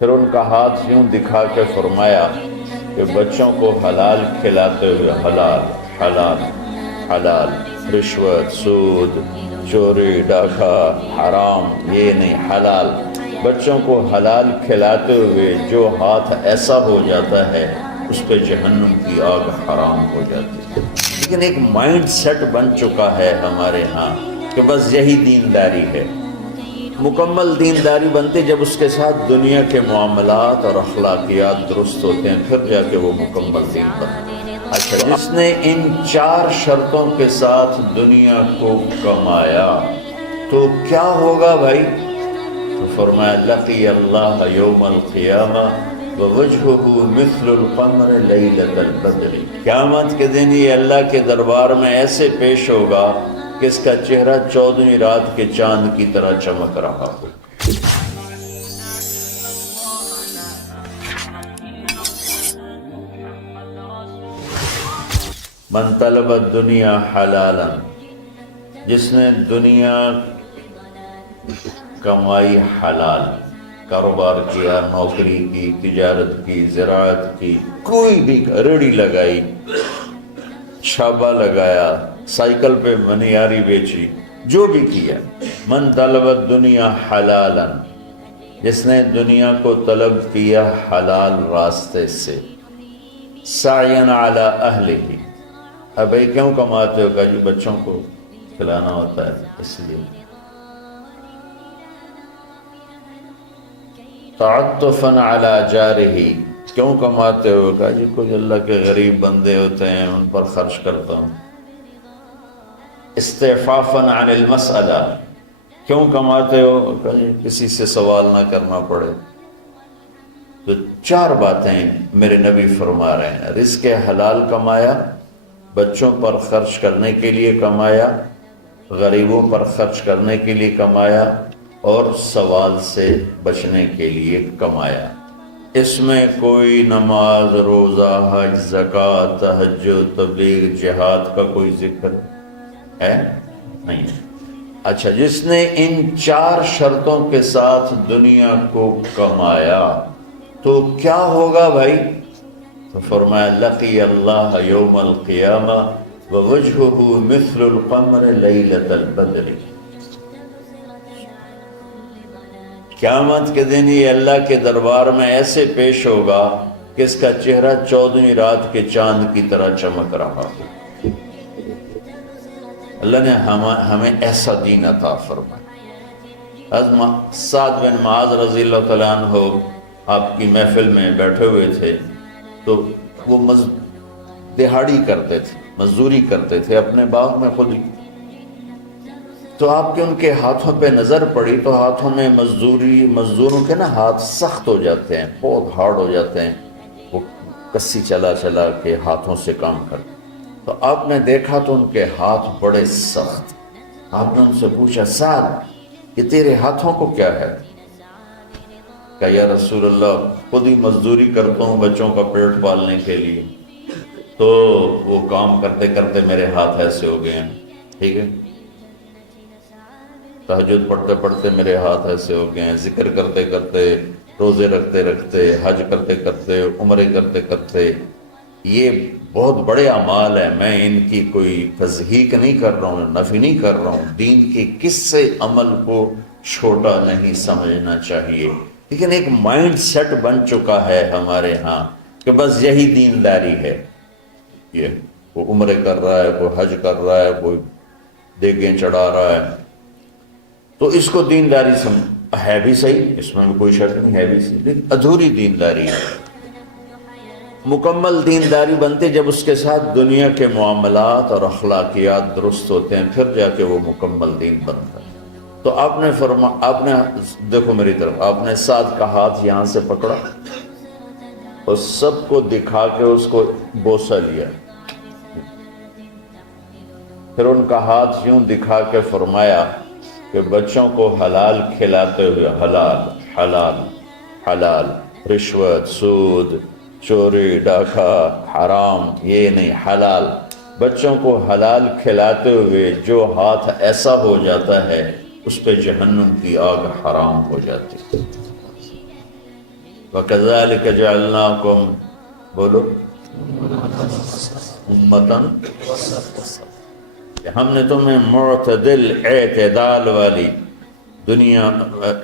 پھر ان کا ہاتھ یوں دکھا کے فرمایا کہ بچوں کو حلال کھلاتے ہوئے حلال حلال حلال، رشوت، سود، چوری، ڈاکہ، حرام یہ نہیں، حلال۔ بچوں کو حلال کھلاتے ہوئے جو ہاتھ ایسا ہو جاتا ہے اس پہ جہنم کی آگ حرام ہو جاتی ہے۔ لیکن ایک مائنڈ سیٹ بن چکا ہے ہمارے ہاں کہ بس یہی دینداری ہے۔ مکمل دینداری بنتی جب اس کے ساتھ دنیا کے معاملات اور اخلاقیات درست ہوتے ہیں، پھر جا کے وہ مکمل دین بنتا ہے۔ اچھا، جس نے ان 4 شرطوں کے ساتھ دنیا کو کمایا تو کیا ہوگا بھائی؟ تو فرمایا لقی اللہ یوم القیامہ ووجہہ مثل القمر لیلۃ البدر، قیامت کے دن یہ اللہ کے دربار میں ایسے پیش ہوگا کہ اس کا چہرہ 14ویں رات کے چاند کی طرح چمک رہا ہو۔ من طلب الدنیا حلالا، جس نے دنیا کمائی حلال، کاروبار کیا، نوکری کی، تجارت کی، زراعت کی، کوئی بھی ریڑھی لگائی، چھابا لگایا، سائیکل پہ منیاری بیچی، جو بھی کیا، من طلب الدنیا حلالا، جس نے دنیا کو طلب کیا حلال راستے سے، سعیا علی اہلہ، اب بھائی کیوں کماتے ہو؟ کہا جی بچوں کو کھلانا ہوتا ہے اس لیے۔ تعطفا علی جارہ، کیوں کماتے ہو؟ کہا جی کچھ اللہ کے غریب بندے ہوتے ہیں ان پر خرچ کرتا ہوں۔ استعفافا عن المسئلہ، کیوں کماتے ہو؟ کہا جی کسی سے سوال نہ کرنا پڑے۔ تو 4 باتیں میرے نبی فرما رہے ہیں، رزق حلال کمایا، بچوں پر خرچ کرنے کے لیے کمایا، غریبوں پر خرچ کرنے کے لیے کمایا، اور سوال سے بچنے کے لیے کمایا۔ اس میں کوئی نماز، روزہ، حج، زکوٰۃ، تہجد، تبلیغ، جہاد کا کوئی ذکر ہے نہیں۔ اچھا، جس نے ان 4 شرطوں کے ساتھ دنیا کو کمایا تو کیا ہوگا بھائی؟ تو فرمایا لقی اللہ یوم القیامہ ووجہہ مثل القمر لیلۃ البدر، قیامت کے دن یہ اللہ کے دربار میں ایسے پیش ہوگا کہ اس کا چہرہ 14ویں رات کے چاند کی طرح چمک رہا ہو۔ اللہ نے ہمیں ایسا دین عطا فرمایا۔ حضرت سعد بن معاذ رضی اللہ تعالیٰ عنہ آپ کی محفل میں بیٹھے ہوئے تھے تو وہ دہاڑی کرتے تھے، مزدوری کرتے تھے اپنے باغ میں خود ہی۔ تو آپ کے ان کے ہاتھوں پہ نظر پڑی تو ہاتھوں میں مزدوروں کے نا ہاتھ سخت ہو جاتے ہیں، بہت ہارڈ ہو جاتے ہیں، وہ کسی چلا چلا کے ہاتھوں سے کام کرتے۔ تو آپ نے دیکھا تو ان کے ہاتھ بڑے سخت۔ آپ نے ان سے پوچھا سعد یہ تیرے ہاتھوں کو کیا ہے؟ کہا یا رسول اللہ خود ہی مزدوری کرتا ہوں بچوں کا پیٹ پالنے کے لیے، تو وہ کام کرتے کرتے میرے ہاتھ ایسے ہو گئے ہیں، ٹھیک ہے، تہجد پڑھتے پڑھتے میرے ہاتھ ایسے ہو گئے ہیں، ذکر کرتے کرتے، روزے رکھتے رکھتے، حج کرتے کرتے، عمرے کرتے کرتے، یہ بہت بڑے اعمال ہیں، میں ان کی کوئی تضحیق نہیں کر رہا ہوں، نفی نہیں کر رہا ہوں، دین کے کسی عمل کو چھوٹا نہیں سمجھنا چاہیے، لیکن ایک مائنڈ سیٹ بن چکا ہے ہمارے ہاں کہ بس یہی دینداری ہے۔ یہ کوئی عمرے کر رہا ہے، کوئی حج کر رہا ہے، کوئی دیگیں چڑھا رہا ہے، تو اس کو دینداری ہے بھی صحیح، اس میں کوئی شک نہیں، ہے بھی صحیح، لیکن ادھوری دینداری ہے۔ مکمل دینداری بنتی جب اس کے ساتھ دنیا کے معاملات اور اخلاقیات درست ہوتے ہیں، پھر جا کے وہ مکمل دین بنتا ہے۔ تو آپ نے دیکھو میری طرف، آپ نے سعد کا ہاتھ یہاں سے پکڑا اور سب کو دکھا کے اس کو بوسہ لیا، پھر ان کا ہاتھ یوں دکھا کے فرمایا کہ بچوں کو حلال کھلاتے ہوئے حلال حلال حلال، رشوت، سود، چوری، ڈاکہ، حرام یہ نہیں، حلال۔ بچوں کو حلال کھلاتے ہوئے جو ہاتھ ایسا ہو جاتا ہے اس پہ جہنم کی آگ حرام ہو جاتی ہے۔ وَكَذَلِكَ جَعَلْنَاكُمْ، بولو، امتاً، ہم نے تمہیں معتدل، اعتدال والی دنیا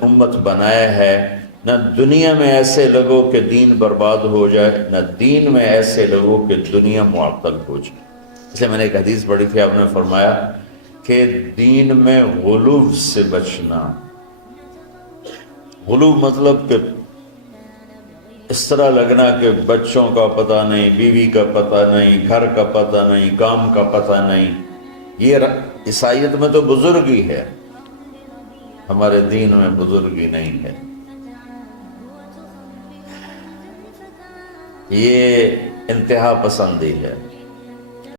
امت بنایا ہے، نہ دنیا میں ایسے لگو کہ دین برباد ہو جائے، نہ دین میں ایسے لگو کہ دنیا معطل ہو جائے۔ اس لیے میں نے ایک حدیث پڑھی تھی، آپ نے فرمایا کہ دین میں غلو سے بچنا۔ غلو مطلب کہ اس طرح لگنا کہ بچوں کا پتہ نہیں، بیوی کا پتہ نہیں، گھر کا پتہ نہیں، کام کا پتہ نہیں۔ یہ عیسائیت میں تو بزرگی ہے، ہمارے دین میں بزرگی نہیں ہے۔ یہ انتہا پسندی ہے۔